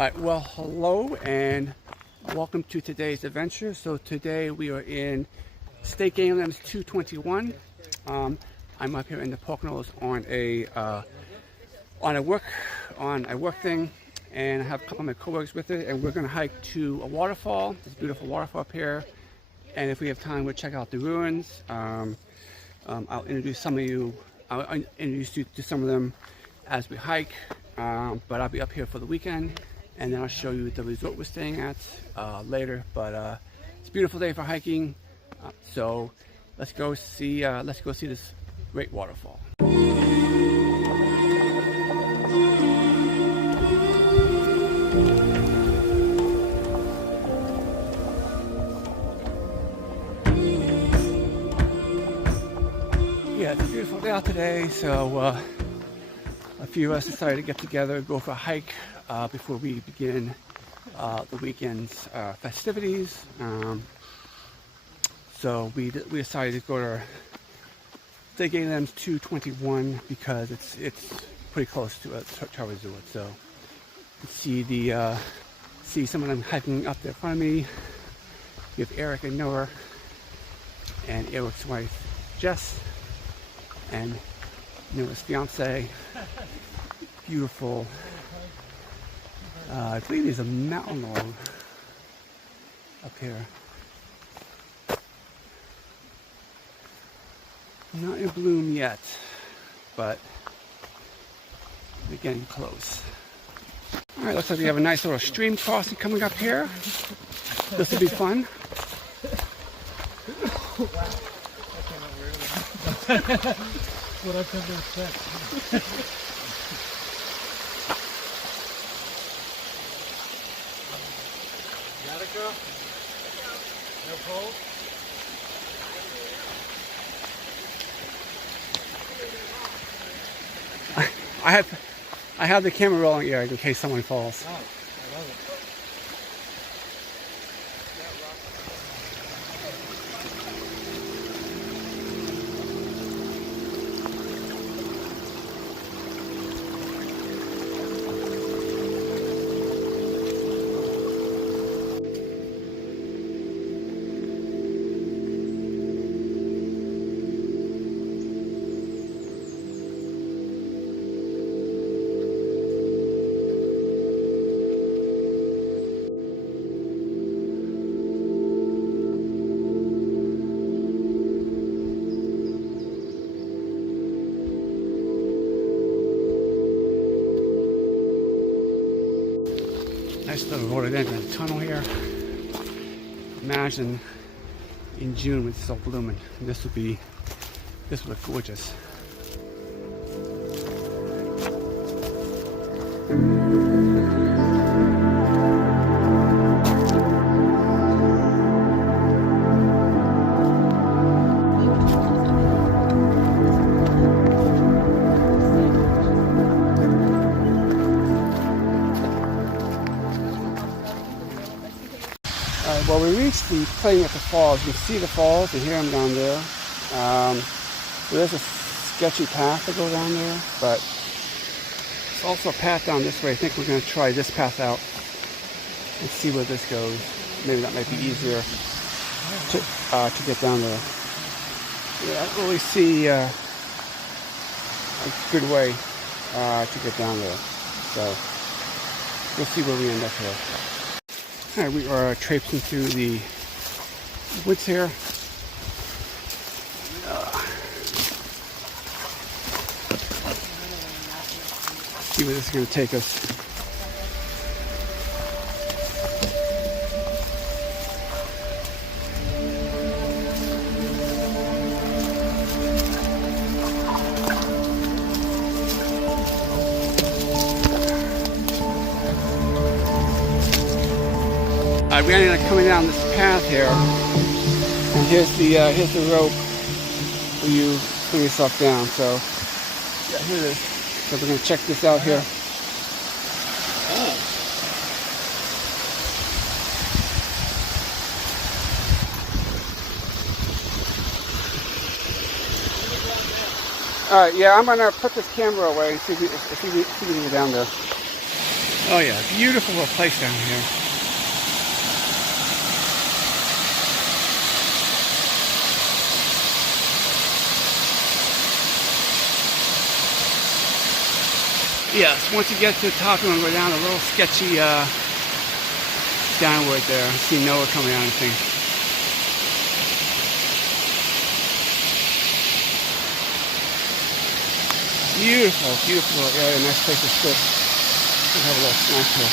Alright, well, hello and welcome to today's adventure. So today we are in State Gamelands 221. I'm up here in the Poconos on a work thing, and I have a couple of my coworkers with it, and we're going to hike to a waterfall. This beautiful waterfall up here, and if we have time, we'll check out the ruins. I'll introduce you to some of them as we hike, but I'll be up here for the weekend. And then I'll show you the resort we're staying at later. But it's a beautiful day for hiking, so let's go see this great waterfall. Yeah, it's a beautiful day out today, so a few of us decided to get together, go for a hike before we begin the weekend's festivities. So we decided to go to State Gamelands 221 because it's pretty close to our resort. So you can see some of them hiking up there in front of me. We have Eric and Noah, and Eric's wife Jess, and Noah's fiance. Beautiful. I believe there's a mountain laurel up here. Not in bloom yet, but we're getting close. Alright, looks like we have a nice little stream crossing coming up here. This will be fun. What I've come to expect. Got it, girl? No pole? I have the camera rolling here in case someone falls. Oh, I love it. Nice little rhododendron tunnel here. Imagine in June when it's all blooming. This would look gorgeous. Well, we reached the plane at the falls. You can see the falls and hear them down there. There's a sketchy path to go down there, but there's also a path down this way. I think we're going to try this path out and see where this goes. Maybe that might be easier to get down there. Yeah, I don't really see a good way to get down there. So we'll see where we end up here. Alright, we are traipsing through the woods here. See where this is going to take us. We ended up coming down this path here, and here's the rope where you bring yourself down. So yeah, here it is. So we're gonna check this out here. All right, yeah, I'm gonna put this camera away and see if we can get down there. Oh yeah, beautiful little place down here. Yes, once you get to the top, you're going to go down a little sketchy downward there. I see Noah coming out, I think. Beautiful, beautiful area. Nice place to sit. Let's have a little snack here.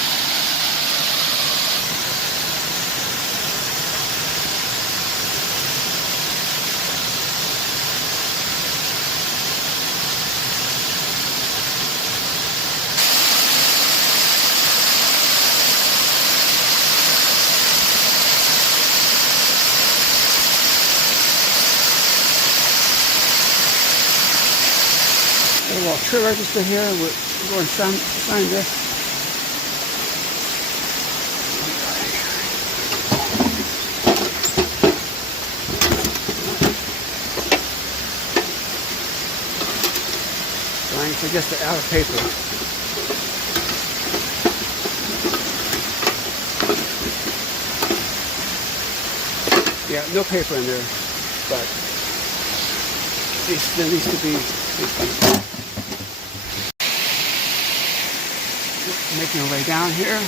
A little tree register here. We're going to sign this. Going for just the outer paper. Yeah, no paper in there, but there needs to be. Making our way down here.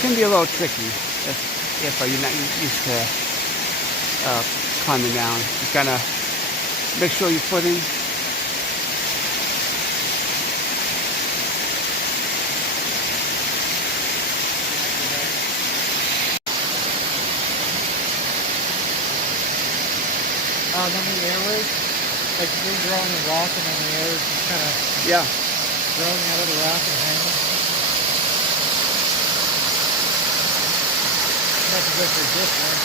Can be a little tricky if you're not used to climbing down. You gotta make sure you're footing. Remember the airways? Like you're drawing the rock and then the air is just kind of growing out of the rock and hanging. That's a good for this one.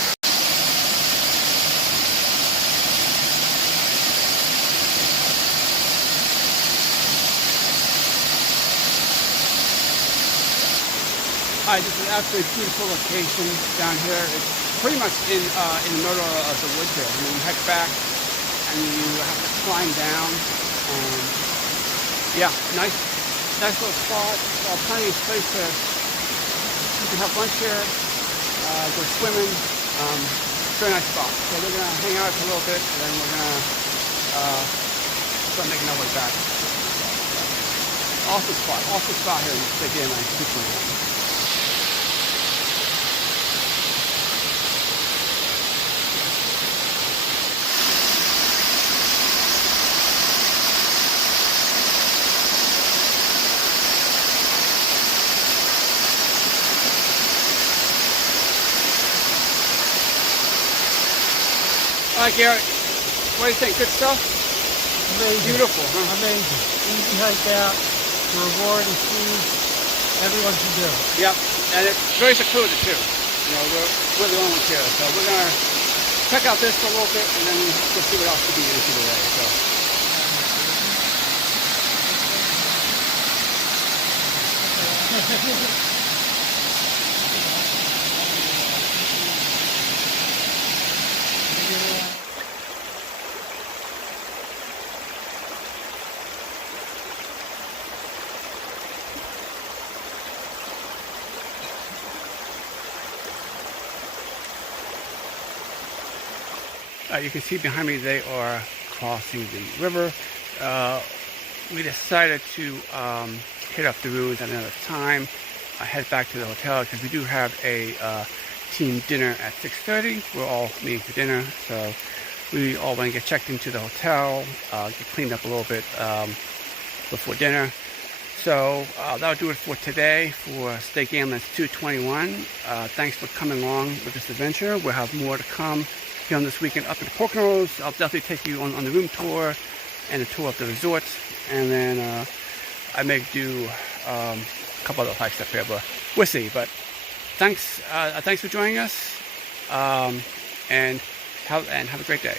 Hi, this is an absolutely beautiful location down here. It's pretty much in the middle of the woods here. I mean, you head back and you have to climb down. Yeah, nice little spot. Plenty of space to, you can have lunch here, go swimming. Very nice spot. So we're gonna hang out for a little bit, and then we're gonna start making our way back. Awesome spot here in State Gamelands 221. All right, Garrett, what do you think? Good stuff? Amazing. Beautiful, huh? Amazing. Easy hike out. The reward is huge. Everyone should do it. Yep, and it's very secluded too. You know, we're the only ones here, so we're gonna check out this for a little bit, and then we'll see what else we can get into today. So. You can see behind me they are crossing the river. We decided to hit up the ruins at another time. Head back to the hotel because we do have a team dinner at 6:30. We're all meeting for dinner, so we all want to get checked into the hotel, get cleaned up a little bit before dinner. So that'll do it for today for State Gamelands 221. Thanks for coming along with this adventure. We'll have more to come here on this weekend up in the Poconos. I'll definitely take you on the room tour and a tour of the resorts, and then I may do a couple other hikes up here, but we'll see. But thanks for joining us, and have a great day.